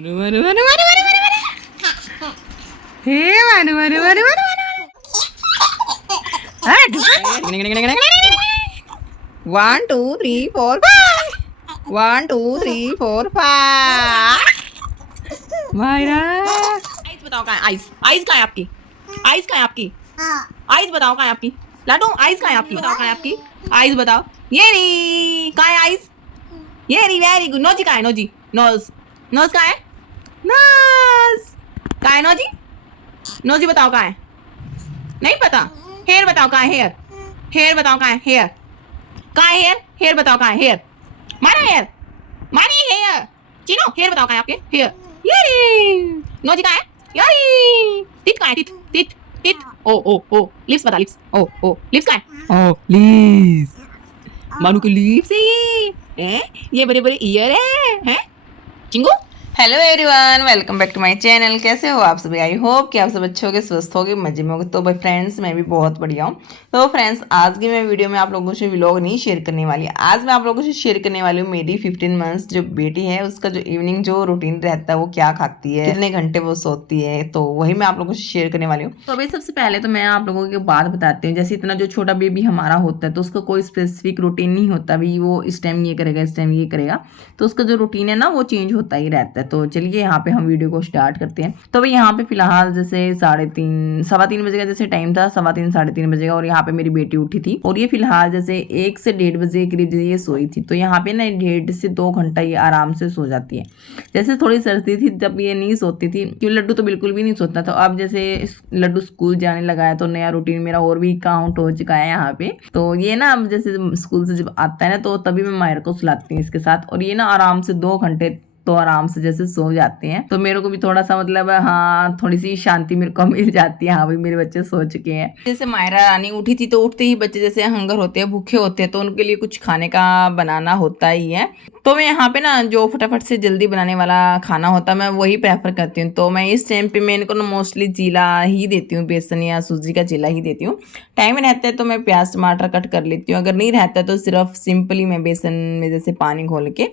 मनु मनु मनु मनु मनु मनु हे Manu Manu Manu Manu Manu 1 2 3 4 5 1 2 3 4 5 Myra ice बताओ कहाँ है आइस आइस कहाँ है आपकी आइस कहाँ है आपकी आइस बताओ कहाँ है आपकी लाडू आइस कहाँ है आपकी बताओ कहाँ है आपकी आइस बताओ ये नहीं कहाँ है आइस ये नहीं वेरी गुड नोजी कहाँ है नोजी नोज नोज कहाँ है नोज कहाँ है नोजी नोजी बताओ कहाँ है नहीं पता हेयर बताओ कहाँ है हेयर हेयर बताओ कहाँ है हेयर कहाँ है हेयर हेयर बताओ कहाँ है हेयर मारा मारिए हेयर चीनो हेयर बताओ कहाँ है आपके हेयर ये नोजी कहाँ है यारी टिट कहाँ है टिट टिट टिट ओ लिप्स बता लिप्स ओ लिप्स कहाँ है ओ लिप्स मानू के लिप्स है ये बड़े बड़े ईयर है चिंगू hello everyone welcome back to my channel. कैसे हो आप सभी? आई होप कि आप सब अच्छे होगे, स्वस्थ होगे, मजे में होगे। तो भाई फ्रेंड्स मैं भी बहुत बढ़िया हूँ। तो फ्रेंड्स आज की मैं वीडियो में आप लोगों से व्लॉग नहीं शेयर करने वाली। आज मैं आप लोगों से शेयर करने वाली हूँ मेरी 15 मंथ्स जो बेटी है उसका जो इवनिंग जो रूटीन रहता है, वो क्या खाती है, कितने घंटे वो सोती है, तो वही मैं आप लोगों से शेयर करने वाली हूँ। तो अभी सबसे पहले तो मैं आप लोगों की बात बताती हूँ। जैसे इतना जो छोटा बेबी हमारा होता है तो उसका कोई स्पेसिफिक रूटीन नहीं होता, अभी वो इस टाइम ये करेगा इस टाइम ये करेगा, तो उसका जो रूटीन है ना वो चेंज होता ही रहता है। तो चलिए यहाँ पे हम वीडियो को स्टार्ट करते हैं। तो भाई यहाँ पे फिलहाल जैसे 3:30 सवा 3 बजे का जैसे टाइम था, 3:15 3:30 बजे का, और यहाँ पे मेरी बेटी उठी थी और ये फिलहाल जैसे 1 से 1:30 बजे के करीब ये सोई थी। तो यहाँ पे ना 1.5 से 2 घंटा ये आराम से सो जाती है। जैसे थोड़ी सर्दी थी तब ये नहीं सोती थी, क्यों लड्डू तो बिल्कुल भी नहीं सोता था। अब जैसे लड्डू स्कूल जाने लगा है तो नया रूटीन मेरा और भी काउंट हो चुका है यहाँ पे। तो ये ना अब जैसे स्कूल से जब आता है ना तो तभी मैं मायर को सुलाती हूँ इसके साथ, और ये ना आराम से 2 घंटे तो आराम से जैसे सो जाते हैं। तो मेरे को भी थोड़ा सा मतलब हाँ थोड़ी सी शांति मेरे को मिल जाती है। हाँ भाई मेरे बच्चे सो चुके हैं। जैसे मायरा रानी उठी थी तो उठते ही बच्चे जैसे हंगर होते हैं, भूखे होते हैं, तो उनके लिए कुछ खाने का बनाना होता ही है। तो मैं यहाँ पे ना जो फटाफट से जल्दी बनाने वाला खाना होता है मैं वही प्रेफर करती हूँ। तो मैं इस टाइम पे मैं इनको ना मोस्टली चीला ही देती हूँ, बेसन या सूजी का चीला ही देती हूँ। टाइम रहता है तो मैं प्याज टमाटर कट कर लेती हूँ, अगर नहीं रहता है तो सिर्फ सिंपली मैं बेसन में जैसे पानी घोल के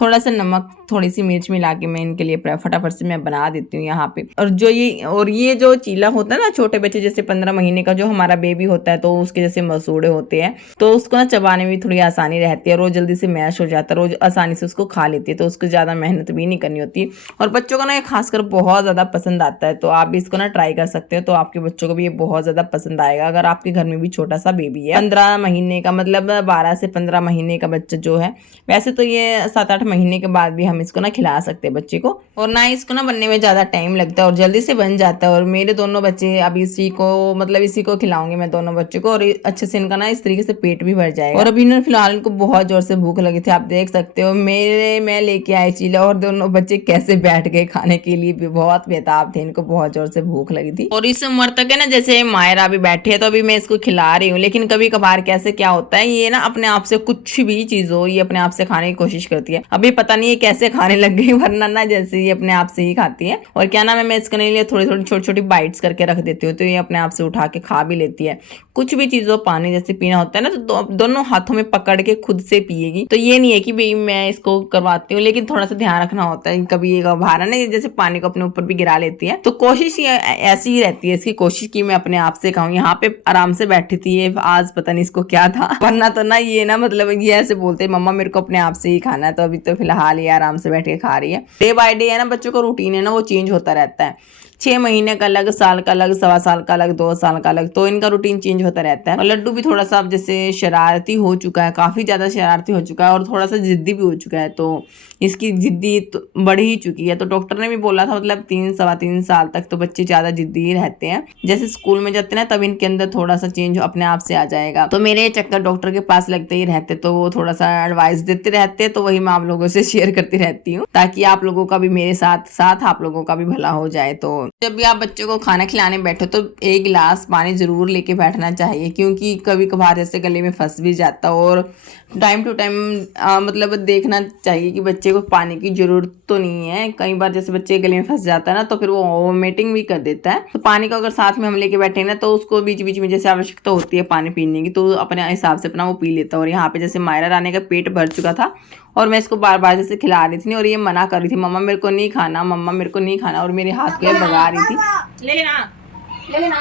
थोड़ा सा नमक थोड़ी सी मिर्च मिला के मैं इनके लिए फटाफट से मैं बना देती हूँ यहाँ पे। और ये जो चीला होता है ना छोटे बच्चे जैसे 15 महीने का जो हमारा बेबी होता है तो उसके जैसे मसूड़े होते हैं, तो उसको ना चबाने में थोड़ी आसानी रहती है, रोज जल्दी से मैश हो जाता है, रोज आसानी से उसको खा लेती है, तो उसको ज़्यादा मेहनत भी नहीं करनी होती। और बच्चों को ना ये खासकर बहुत ज़्यादा पसंद आता है, तो आप भी इसको ना ट्राई कर सकते हो। तो आपके बच्चों को भी ये बहुत ज़्यादा पसंद आएगा अगर आपके घर में भी छोटा सा बेबी है 15 महीने का, मतलब 12 से 15 महीने का बच्चा जो है। वैसे तो ये 7-8 महीने के बाद भी हम इसको ना खिला सकते हैं बच्चे को, और ना इसको ना बनने में ज़्यादा टाइम लगता है और जल्दी से बन जाता है। और मेरे दोनों बच्चे अब इसी को खिलाऊंगी मैं दोनों बच्चों को, और अच्छे से इनका ना इस तरीके से पेट भी भर जाएगा। और अभी ना फिलहाल इनको बहुत जोर से भूख लगी थी, आप देख सकते हो मैं लेके आई चीला और दोनों बच्चे कैसे बैठ गए खाने के लिए, भी बहुत बेताब थे, इनको बहुत जोर से भूख लगी थी। और इस उम्र तक है ना जैसे मायरा अभी बैठे है तो अभी मैं इसको खिला रही हूँ, लेकिन कभी कभार कैसे क्या होता है ये ना अपने आप से कुछ भी चीज हो ये अपने आप से खाने की कोशिश करती है। अभी पता नहीं ये कैसे खाने लग गई, वरना ना जैसे ये अपने आप से ही खाती है। और क्या नाम है मैं इसके लिए थोड़ी थोड़ी छोटी छोटी बाइट्स करके रख देती हूँ, तो ये अपने आप से उठा के खा भी लेती है। कुछ भी चीज़ों पानी जैसे पीना होता है ना तो दोनों हाथों में पकड़ के खुद से पिएगी। तो ये नहीं है कि भाई मैं इसको करवाती हूँ, लेकिन थोड़ा सा ध्यान रखना होता है, कभी ये बाहर ना जैसे पानी को अपने ऊपर भी गिरा लेती है। तो कोशिश ऐसी ही रहती है इसकी, कोशिश की मैं अपने आप से खाऊं। यहाँ पे आराम से बैठी थी ये, आज पता नहीं इसको क्या था, वरना तो ना ये ना मतलब ये ऐसे बोलते मम्मा मेरे को अपने आप से ही खाना है। तो अभी तो फिलहाल ये आराम से बैठ के खा रही है। डे बाय डे है ना बच्चों का रूटीन है ना वो चेंज होता रहता है, 6 महीने का अलग, साल का अलग, 1.25 साल का अलग, 2 साल का अलग, तो इनका रूटीन चेंज होता रहता है। और लड्डू भी थोड़ा सा अब जैसे शरारती हो चुका है, काफ़ी ज़्यादा शरारती हो चुका है और थोड़ा सा जिद्दी भी हो चुका है। तो इसकी जिद्दी तो बढ़ ही चुकी है। तो डॉक्टर ने भी बोला था मतलब 3-3.25 साल तक तो बच्चे ज़्यादा जिद्दी ही रहते हैं। जैसे स्कूल में जाते हैं ना तब इनके अंदर थोड़ा सा चेंज अपने आप से आ जाएगा। तो मेरे चक्कर डॉक्टर के पास लगते ही रहते, तो वो थोड़ा सा एडवाइस देते रहते, तो वही मैं आप लोगों से शेयर करती रहती हूँ ताकि आप लोगों का भी मेरे साथ आप लोगों का भी भला हो जाए। तो जब भी आप बच्चों को खाना खिलाने बैठो तो 1 गिलास पानी जरूर लेके बैठना चाहिए, क्योंकि कभी कभार जैसे गले में फंस भी जाता है। और टाइम टू टाइम मतलब देखना चाहिए कि बच्चे बच्चे को पानी की जरूरत तो नहीं है। कई बार जैसे बच्चे गले में फंस जाता है ना तो फिर वो वोमिटिंग भी कर देता है। तो पानी को अगर साथ में हम लेके बैठे हैं ना तो उसको बीच बीच में जैसे आवश्यकता होती है पानी पीने की तो अपने हिसाब से अपना वो पी लेता है। और यहाँ पे जैसे मायरा रानी का पेट भर चुका था और मैं इसको बार बार जैसे खिला रही थी और ये मना कर रही थी, मम्मा मेरे को नहीं खाना, मम्मा मेरे को नहीं खाना, और मेरे हाथ को भगा रही थी, ले लेना ले लेना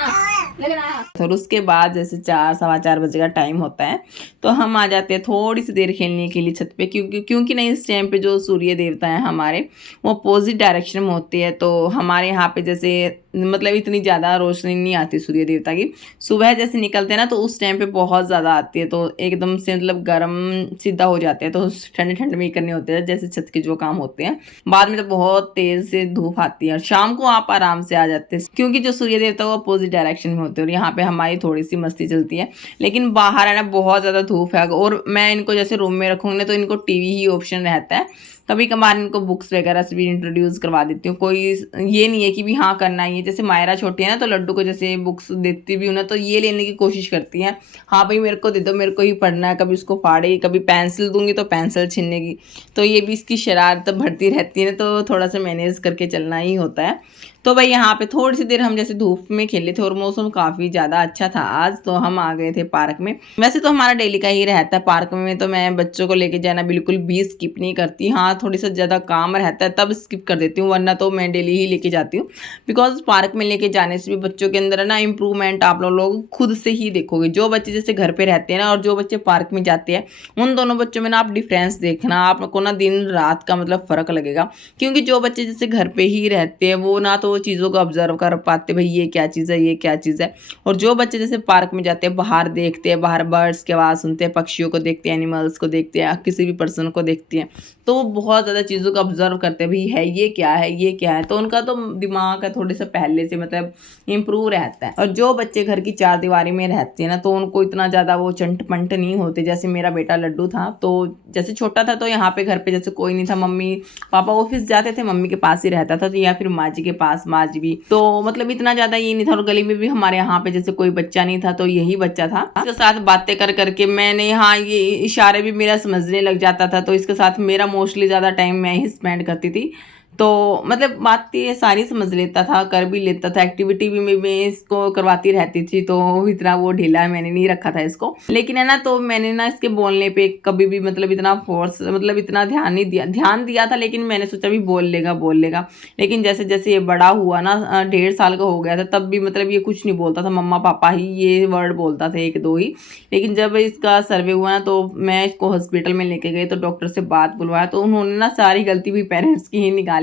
ले लेना। फिर उसके बाद जैसे 4 सवा 4 बजे का टाइम होता है तो हम आ जाते हैं थोड़ी सी देर खेलने के लिए छत पे, क्योंकि नहीं इस टाइम पे जो सूर्य देवता है हमारे वो अपोजिट डायरेक्शन में होते हैं। तो हमारे यहाँ पे जैसे मतलब इतनी ज़्यादा रोशनी नहीं आती सूर्य देवता की। सुबह जैसे निकलते हैं ना तो उस टाइम पे बहुत ज़्यादा आती है, तो एकदम से मतलब गर्म सीधा हो जाते हैं, तो ठंडे ठंडे में ही करने होते हैं जैसे छत के जो काम होते हैं। बाद में तो बहुत तेज़ से धूप आती है और शाम को आप आराम से आ जाते हैं क्योंकि जो सूर्य देवता वो अपोजिट डायरेक्शन में होते हैं। और यहाँ पे हमारी थोड़ी सी मस्ती चलती है, लेकिन बाहर है ना बहुत ज़्यादा धूप है और मैं इनको जैसे रूम में रखूँगी ना तो इनको टीवी ही ऑप्शन रहता है। कभी कभार इनको बुक्स वगैरह से भी इंट्रोड्यूस करवा देती हूँ, कोई ये नहीं है कि भी हाँ करना ही है। जैसे मायरा छोटी है ना तो लड्डू को जैसे बुक्स देती भी हूँ ना तो ये लेने की कोशिश करती है, हाँ भाई मेरे को दे दो, मेरे को ही पढ़ना है। कभी उसको फाड़ेगी, कभी पेंसिल दूंगी तो पेंसिल छीनेगी, तो ये भी इसकी शरारत बढ़ती रहती है, तो थोड़ा सा मैनेज करके चलना ही होता है। तो भाई यहाँ पे थोड़ी सी देर हम जैसे धूप में खेले थे और मौसम काफ़ी ज़्यादा अच्छा था आज, तो हम आ गए थे पार्क में। वैसे तो हमारा डेली का ही रहता है पार्क में, तो मैं बच्चों को लेके जाना बिल्कुल भी स्किप नहीं करती। हाँ थोड़ी सा ज़्यादा काम रहता है तब स्किप कर देती हूँ, वरना तो मैं डेली ही लेके जाती हूँ। बिकॉज पार्क में लेके जाने से भी बच्चों के अंदर ना इम्प्रूवमेंट आप लोग खुद से ही देखोगे। जो बच्चे जैसे घर पे रहते हैं ना और जो बच्चे पार्क में जाते हैं उन दोनों बच्चों में ना आप डिफरेंस देखना, आपको ना दिन रात का मतलब फ़र्क लगेगा। क्योंकि जो बच्चे जैसे घर पे ही रहते हैं वो ना तो वो चीज़ों को ऑब्जर्व कर पाते भाई ये क्या चीज़ है, ये क्या चीज़ है। और जो बच्चे जैसे पार्क में जाते हैं बाहर देखते हैं, बाहर बर्ड्स की आवाज़ सुनते हैं, पक्षियों को देखते हैं, एनिमल्स को देखते हैं, किसी भी पर्सन को देखते हैं, तो वो बहुत ज़्यादा चीज़ों को ऑब्जर्व करते हैं भाई है ये क्या है, ये क्या है। तो उनका तो दिमाग है थोड़े से पहले से मतलब इम्प्रूव रहता है। और जो बच्चे घर की चार दीवारी में रहते हैं ना तो उनको इतना ज़्यादा वो चंट पंट नहीं होते। जैसे मेरा बेटा लड्डू था तो जैसे छोटा था तो यहाँ पे घर पे जैसे कोई नहीं था, मम्मी पापा ऑफिस जाते थे, मम्मी के पास ही रहता था, तो या फिर माँ जी के पास, माँ जी भी, तो मतलब इतना ज़्यादा ये नहीं था। और गली में भी हमारे यहाँ पे जैसे कोई बच्चा नहीं था तो यही बच्चा था। इसके साथ बातें कर करके मैंने हाँ ये इशारे भी मेरा समझने लग जाता था, तो इसके साथ मेरा मोस्टली ज़्यादा टाइम मैं ही स्पेंड करती थी। तो मतलब बातें सारी समझ लेता था, कर भी लेता था। एक्टिविटी भी मैं इसको करवाती रहती थी, तो इतना वो ढीला मैंने नहीं रखा था इसको। लेकिन है ना तो मैंने ना इसके बोलने पे कभी भी मतलब इतना फोर्स मतलब इतना ध्यान नहीं दिया, ध्यान दिया था लेकिन मैंने सोचा भी बोल लेगा बोल लेगा। लेकिन जैसे जैसे ये बड़ा हुआ ना 1.5 साल का हो गया था तब भी मतलब ये कुछ नहीं बोलता था, मम्मा पापा ही ये वर्ड बोलता था, एक दो ही। लेकिन जब इसका सर्वे हुआ ना तो मैं इसको हॉस्पिटल में लेके गई तो डॉक्टर से बात बुलवाया, तो उन्होंने ना सारी गलती भी पेरेंट्स की ही निकाली।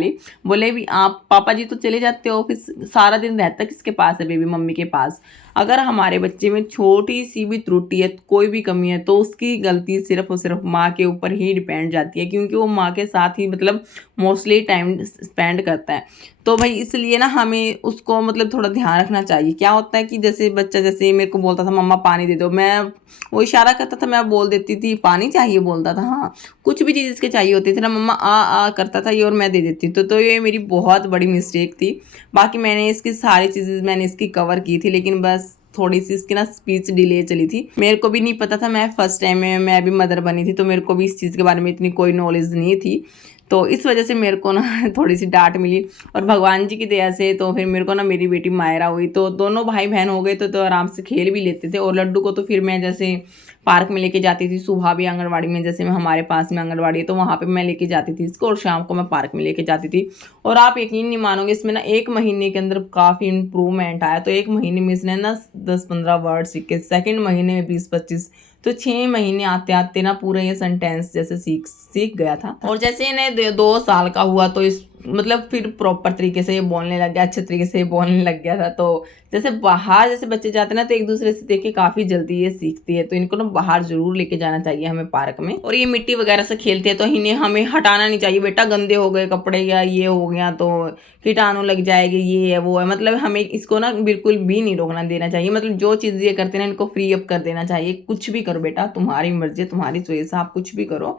बोले भी आप पापा जी तो चले जाते हो ऑफिस, सारा दिन रहता किसके पास है बेबी, मम्मी के पास। अगर हमारे बच्चे में छोटी सी भी त्रुटि है, कोई भी कमी है, तो उसकी गलती सिर्फ और सिर्फ माँ के ऊपर ही डिपेंड जाती है, क्योंकि वो माँ के साथ ही मतलब मोस्टली टाइम स्पेंड करता है। तो भाई इसलिए ना हमें उसको मतलब थोड़ा ध्यान रखना चाहिए। क्या होता है कि जैसे बच्चा जैसे मेरे को बोलता था मम्मा पानी दे दो, मैं वो इशारा करता था, मैं बोल देती थी पानी चाहिए, बोलता था हाँ। कुछ भी चीज़ इसके चाहिए होती थी ना मम्मा आ करता था ये और मैं दे देती। तो ये मेरी बहुत बड़ी मिस्टेक थी। बाकी मैंने इसकी सारी चीज़ें मैंने इसकी कवर की थी, लेकिन बस थोड़ी सी इसकी ना स्पीच डिले चली थी। मेरे को भी नहीं पता था, मैं फर्स्ट टाइम में मैं भी मदर बनी थी, तो मेरे को भी इस चीज़ के बारे में इतनी कोई नॉलेज नहीं थी। तो इस वजह से मेरे को ना थोड़ी सी डांट मिली। और भगवान जी की दया से तो फिर मेरे को ना मेरी बेटी मायरा हुई, तो दोनों भाई बहन हो गए तो आराम से खेल भी लेते थे। और लड्डू को तो फिर मैं जैसे पार्क में लेके जाती थी, सुबह भी आंगनवाड़ी में, जैसे हमारे पास में आंगनवाड़ी है तो वहाँ पे मैं लेके जाती थी इसको, और शाम को मैं पार्क में लेके जाती थी। और आप यकीन नहीं मानोगे इसमें ना 1 महीने के अंदर काफ़ी इम्प्रूवमेंट आया। तो 1 महीने में इसने ना 10-15 वर्ड सीखे, सेकेंड महीने में 20-25, तो 6 महीने आते आते ना पूरा ये सेंटेंस जैसे सीख गया था। और जैसे इन्हें 2 साल का हुआ तो इस मतलब फिर प्रॉपर तरीके से ये बोलने लग गया, अच्छे तरीके से ये बोलने लग गया था। तो जैसे बाहर जैसे बच्चे जाते हैं ना तो एक दूसरे से देख के काफ़ी जल्दी ये सीखती है, तो इनको ना बाहर जरूर लेके जाना चाहिए हमें पार्क में। और ये मिट्टी वगैरह से खेलते हैं तो इन्हें हमें हटाना नहीं चाहिए, बेटा गंदे हो गए कपड़े या ये हो गया तो कीटाणु लग जाएगी, ये है वो है, मतलब हमें इसको ना बिल्कुल भी नहीं रोकना देना चाहिए। मतलब जो चीज़ ये करते हैं ना इनको फ्री अप कर देना चाहिए। कुछ भी करो बेटा, तुम्हारी मर्जी, तुम्हारी चॉइस, आप कुछ भी करो,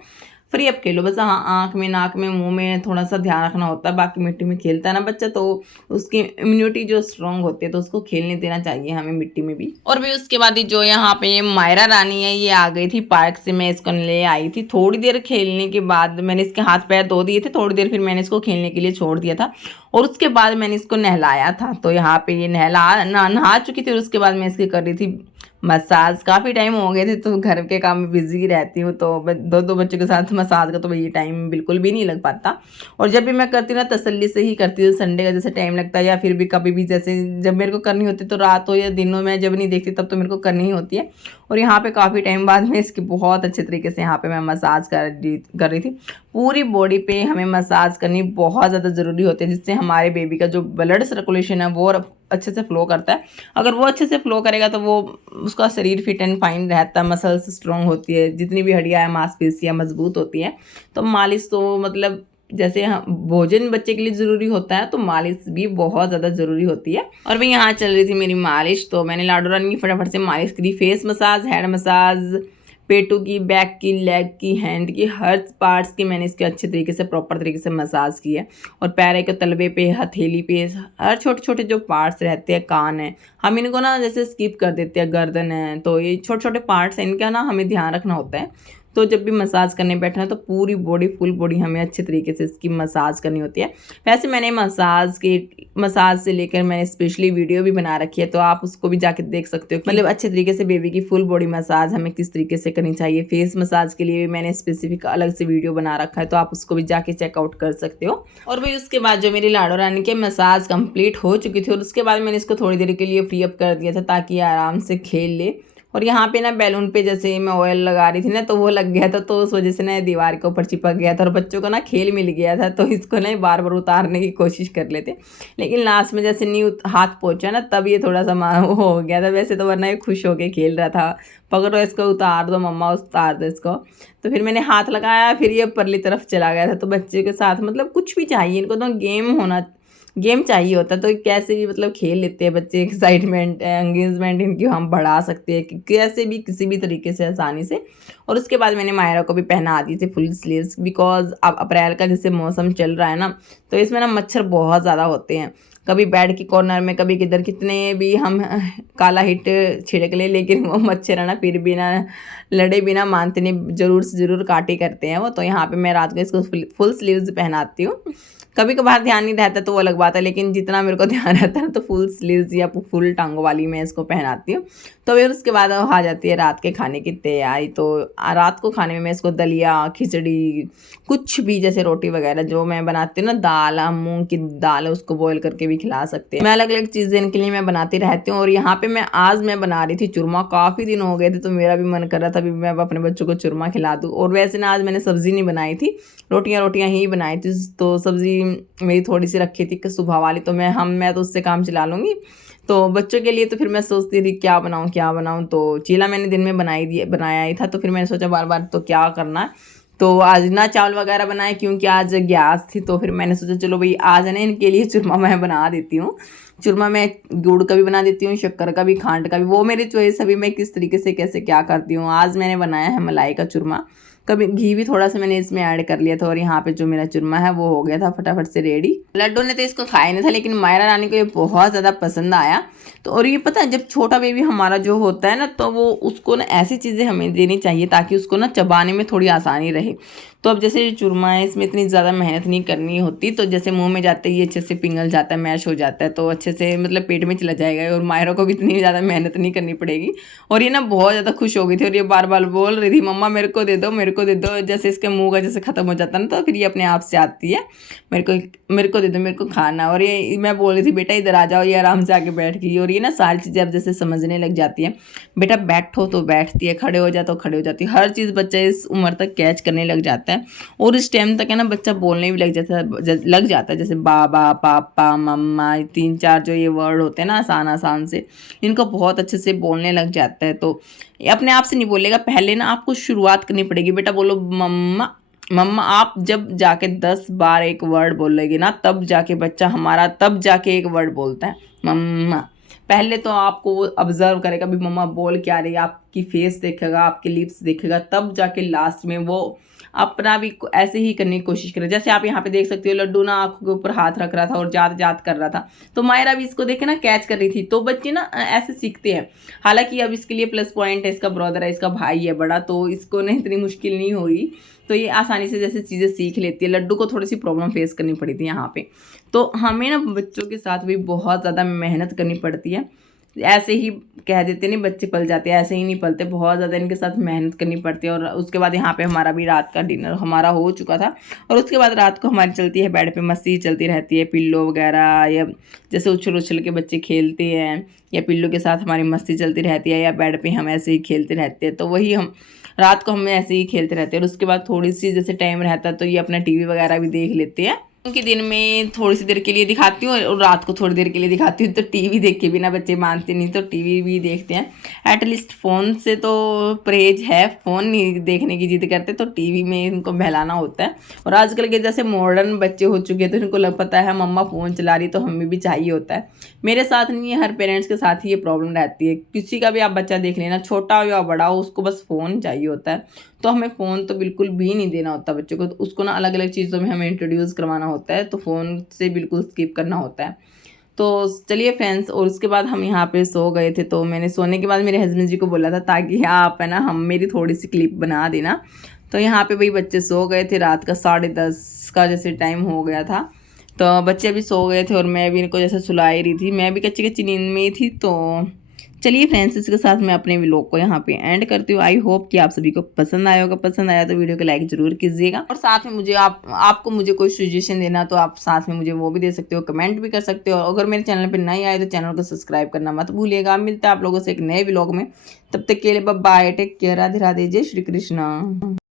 फ्री अप खेलो बस। हाँ, आँख में, नाक में, मुंह में थोड़ा सा ध्यान रखना होता है। बाकी मिट्टी में खेलता है ना बच्चा तो उसकी इम्यूनिटी जो स्ट्रांग होती है तो उसको खेलने देना चाहिए हमें मिट्टी में भी। और भी उसके बाद जो यहाँ पे ये मायरा रानी है ये आ गई थी पार्क से, मैं इसको ले आई थी। थोड़ी देर खेलने के बाद मैंने इसके हाथ पैर धो दिए थे, थोड़ी देर फिर मैंने इसको खेलने के लिए छोड़ दिया था और उसके बाद मैंने इसको नहलाया था। तो यहाँ पे ये नहा चुकी थी और उसके बाद मैं इसकी कर रही थी मसाज। काफ़ी टाइम हो गए थे तो घर के काम में बिजी रहती हूँ तो दो बच्चों के साथ मसाज का तो ये टाइम बिल्कुल भी नहीं लग पाता। और जब भी मैं करती हूँ ना तसल्ली से ही करती हूँ, संडे का जैसे टाइम लगता है या फिर भी कभी भी जैसे जब मेरे को करनी होती तो रात हो या दिन हो, मैं जब नहीं देखती तब तो मेरे को करनी ही होती है। और यहाँ पे काफ़ी टाइम बाद में इसकी बहुत अच्छे तरीके से यहाँ पे मैं मसाज कर रही थी। पूरी बॉडी पे हमें मसाज करनी बहुत ज़्यादा ज़रूरी होती है जिससे हमारे बेबी का जो ब्लड सर्कुलेशन है वो अच्छे से फ्लो करता है। अगर वो अच्छे से फ्लो करेगा तो वो उसका शरीर फिट एंड फाइन रहता है, मसल्स स्ट्रॉन्ग होती है, जितनी भी हड्डियाँ हैं मांसपेशियाँ मजबूत होती हैं। तो मालिश तो मतलब जैसे भोजन बच्चे के लिए ज़रूरी होता है तो मालिश भी बहुत ज़्यादा ज़रूरी होती है। और भी यहाँ चल रही थी मेरी मालिश तो मैंने लाडो रानी की फटाफट से मालिश करी। फेस मसाज, हेड मसाज, पेटू की, बैक की, लेग की, हैंड की, हर पार्ट्स की मैंने इसके अच्छे तरीके से प्रॉपर तरीके से मसाज की है। और पैर के तलवे पे, हथेली पे, हर छोटे छोटे जो पार्ट्स रहते हैं, कान है, हम इनको ना जैसे स्किप कर देते हैं, गर्दन है, तो ये छोटे छोटे पार्ट्स हैं इनका ना हमें ध्यान रखना होता है। तो जब भी मसाज करने बैठना तो पूरी बॉडी, फुल बॉडी हमें अच्छे तरीके से इसकी मसाज करनी होती है। वैसे मैंने मसाज से लेकर मैंने स्पेशली वीडियो भी बना रखी है तो आप उसको भी जाके देख सकते हो, मतलब अच्छे तरीके से बेबी की फुल बॉडी मसाज हमें किस तरीके से करनी चाहिए। फेस मसाज के लिए भी मैंने स्पेसिफिक अलग से वीडियो बना रखा है तो आप उसको भी जाके चेकआउट कर सकते हो। और भाई उसके बाद जो मेरी लाडो रानी के मसाज कंप्लीट हो चुकी थी और उसके बाद मैंने इसको थोड़ी देर के लिए फ्री अप कर दिया था ताकि आराम से खेल ले। और यहाँ पे ना बैलून पे जैसे मैं ऑयल लगा रही थी ना तो वो लग गया था तो उस वजह से ना दीवार के ऊपर चिपक गया था और बच्चों को ना खेल मिल गया था तो इसको ना बार बार उतारने की कोशिश कर लेते, लेकिन लास्ट में जैसे नहीं हाथ पहुँचा ना तब ये थोड़ा सा वो हो गया था। वैसे तो वरना ये खुश होके खेल रहा था, पकड़ो इसको, उतार दो मम्मा, उतार दो इसको। तो फिर मैंने हाथ लगाया, फिर ये परली तरफ चला गया था। तो बच्चे के साथ मतलब कुछ भी चाहिए इनको तो गेम चाहिए होता है तो कैसे भी मतलब खेल लेते हैं बच्चे। एक्साइटमेंट, एंगेजमेंट इनकी हम बढ़ा सकते हैं कि कैसे भी किसी भी तरीके से आसानी से। और उसके बाद मैंने मायरा को भी पहना दी थी फुल स्लीव्स, बिकॉज अब अप्रैल का जैसे मौसम चल रहा है ना तो इसमें ना मच्छर बहुत ज़्यादा होते हैं। कभी बेड के कॉर्नर में, कभी किधर, कितने भी हम काला हिट छिड़क ले लेकिन वो मच्छर है ना फिर भी ना लड़े बिना मानते नहीं, ज़रूर से ज़रूर काटे करते हैं वो। तो यहाँ पे मैं रात को इसको फुल स्लीव्स पहनाती हूँ। कभी कभार ध्यान नहीं रहता तो वो अलग बात है, लेकिन जितना मेरे को ध्यान रहता है तो फुल स्लीव्स या फुल टांगों वाली मैं इसको पहनाती हूँ। तो फिर उसके बाद आ जाती है रात के खाने की तैयारी। तो रात को खाने में मैं इसको दलिया, खिचड़ी, कुछ भी जैसे रोटी वगैरह जो मैं बनाती हूँ ना, दाल, मूंग की दाल है उसको बॉईल करके भी खिला सकते हैं। मैं अलग अलग चीज़ें इनके लिए मैं बनाती रहती हूँ। और यहाँ पे आज मैं बना रही थी चूरमा। काफ़ी दिन हो गए थे तो मेरा भी मन कर रहा था भी मैं अपने बच्चों को चूरमा खिला दूँ। और वैसे ना आज मैंने सब्ज़ी नहीं बनाई थी, रोटियां ही बनाई थी। तो सब्ज़ी मेरी थोड़ी सी रखी थी कि सुबह वाली तो मैं तो उससे काम चला लूँगी। तो बच्चों के लिए तो फिर मैं सोचती थी क्या बनाऊँ। तो चीला मैंने दिन में बनाया ही था तो फिर मैंने सोचा बार बार तो क्या करना है। तो आज ना चावल वगैरह बनाए क्योंकि आज गैस थी। तो फिर मैंने सोचा चलो भाई आज ना इनके लिए चूरमा मैं बना देती हूँ। चूरमा मैं गुड़ का भी बना देती हूँ, शक्कर का भी, खांड का भी, वो मेरी चॉइस। अभी मैं किस तरीके से कैसे क्या करती हूँ। आज मैंने बनाया है मलाई का चूरमा। कभी घी भी थोड़ा सा मैंने इसमें ऐड कर लिया था। और यहाँ पे जो मेरा चूरमा है वो हो गया था फटाफट से रेडी। लड्डू ने तो इसको खाया नहीं था लेकिन मायरा रानी को ये बहुत ज़्यादा पसंद आया। तो और ये पता है जब छोटा बेबी हमारा जो होता है ना तो वो उसको ना ऐसी चीज़ें हमें देनी चाहिए ताकि उसको ना चबाने में थोड़ी आसानी रहे। तो अब जैसे ये चूरमा है इसमें इतनी ज़्यादा मेहनत नहीं करनी होती, तो जैसे मुंह में जाते ही अच्छे से पिघल जाता है, मैश हो जाता है तो अच्छे से मतलब पेट में चला जाएगा। और मायरा को भी इतनी ज़्यादा मेहनत नहीं करनी पड़ेगी। और ये ना बहुत ज़्यादा खुश हो गई थी और ये बार बार बोल रही थी मम्मा मेरे को दे दो, मेरे को दे दो। जैसे इसके मुँह का जैसे ख़त्म हो जाता है ना तो फिर ये अपने आप से आती है मेरे को दे दो, मेरे को खाना। और ये मैं बोल रही थी बेटा इधर आ जाओ, ये आराम से आके बैठ गई। और ये ना सारी चीज़ें अब जैसे समझने लग जाती है। बेटा बैठो तो बैठती है, खड़े हो जाओ तो खड़े हो जाती है, हर चीज़ बच्चा इस उम्र तक कैच करने लग जाता है। और इस टाइम तक है ना बच्चा बोलने भी लग जाता है जैसे बाबा, पापा, मम्मा, 3-4 जो ये वर्ड होते हैं ना आसान से, इनको बहुत अच्छे से बोलने लग जाता है। तो अपने आप से नहीं बोलेगा, पहले ना आपको शुरुआत करनी पड़ेगी। बेटा बोलो मम्मा मम्मा। आप जब जाके 10 बार एक वर्ड बोलेगी ना तब जाके बच्चा हमारा तब जाके एक वर्ड बोलता है मम्मा। पहले तो आपको वो ऑब्जर्व करेगा भी मम्मा बोल क्या रही है, आपकी फेस देखेगा, आपके लिप्स देखेगा, तब जाके लास्ट में वो अपना भी ऐसे ही करने की कोशिश करें। जैसे आप यहाँ पे देख सकते हो लड्डू ना आंखों के ऊपर हाथ रख रहा था और जात जात कर रहा था, तो मायरा भी इसको देखे ना कैच कर रही थी। तो बच्चे ना ऐसे सीखते हैं। हालांकि अब इसके लिए प्लस पॉइंट है, इसका ब्रदर है, इसका भाई है बड़ा, तो इसको ना इतनी मुश्किल नहीं हुई, तो ये आसानी से जैसे चीज़ें सीख लेती है। लड्डू को थोड़ी सी प्रॉब्लम फेस करनी पड़ी थी यहाँ पे। तो हमें ना बच्चों के साथ भी बहुत ज़्यादा मेहनत करनी पड़ती है। ऐसे ही कह देते नहीं बच्चे पल जाते हैं, ऐसे ही नहीं पलते, बहुत ज़्यादा इनके साथ मेहनत करनी पड़ती है। और उसके बाद यहाँ पे हमारा भी रात का डिनर हमारा हो चुका था, और उसके बाद रात को हमारी चलती है बेड पे मस्ती चलती रहती है, पिल्लो वगैरह, या जैसे उछल उछल के बच्चे खेलते हैं, या पिल्लो के साथ हमारी मस्ती चलती रहती है, या बेड पे हम ऐसे ही खेलते रहते हैं। तो वही हम रात को हम ऐसे ही खेलते रहते हैं। और उसके बाद थोड़ी सी जैसे टाइम रहता है तो ये अपना टीवी वगैरह भी देख लेते हैं, क्योंकि दिन में थोड़ी सी देर के लिए दिखाती हूँ और रात को थोड़ी देर के लिए दिखाती हूँ। तो टीवी देख के भी ना बच्चे मानते नहीं, तो टीवी भी देखते हैं। एटलीस्ट फ़ोन से तो परहेज है, फ़ोन नहीं देखने की जिद करते, तो टीवी में इनको बहलाना होता है। और आजकल के जैसे मॉडर्न बच्चे हो चुके हैं, तो इनको लग पता है मम्मा फ़ोन चला रही, तो हमें भी चाहिए होता है। मेरे साथ नहीं है, हर पेरेंट्स के साथ ही ये प्रॉब्लम रहती है। किसी का भी आप बच्चा देख लेना, छोटा हो या बड़ा हो, उसको बस फ़ोन चाहिए होता है। तो हमें फ़ोन तो बिल्कुल भी नहीं देना होता बच्चों को, तो उसको ना अलग अलग चीज़ों में हमें इंट्रोड्यूस करवाना होता है, तो फ़ोन से बिल्कुल स्किप करना होता है। तो चलिए फ्रेंड्स, और उसके बाद हम यहाँ पे सो गए थे। तो मैंने सोने के बाद मेरे हस्बैंड जी को बोला था ताकि आप है ना हम मेरी थोड़ी सी क्लिप बना देना। तो यहाँ पे भाई बच्चे सो गए थे, रात का 10:30 का जैसे टाइम हो गया था। तो बच्चे भी सो गए थे और मैं भी इनको जैसे सुला ही रही थी, मैं भी कच्ची कच्ची नींद में ही थी। तो चलिए फ्रेंड्स, इसके साथ मैं अपने व्लॉग को यहाँ पे एंड करती हूँ। आई होप कि आप सभी को पसंद आया होगा। पसंद आया तो वीडियो को लाइक जरूर कीजिएगा, और साथ में मुझे आपको मुझे कोई सजेशन देना तो आप साथ में मुझे वो भी दे सकते हो, कमेंट भी कर सकते हो। अगर मेरे चैनल पर नए आए तो चैनल को सब्सक्राइब करना मत भूलिएगा। मिलता है आप लोगों से एक नए व्लॉग में, तब तक के लिए bye, take care, Radhe Radhe, जय श्री कृष्ण।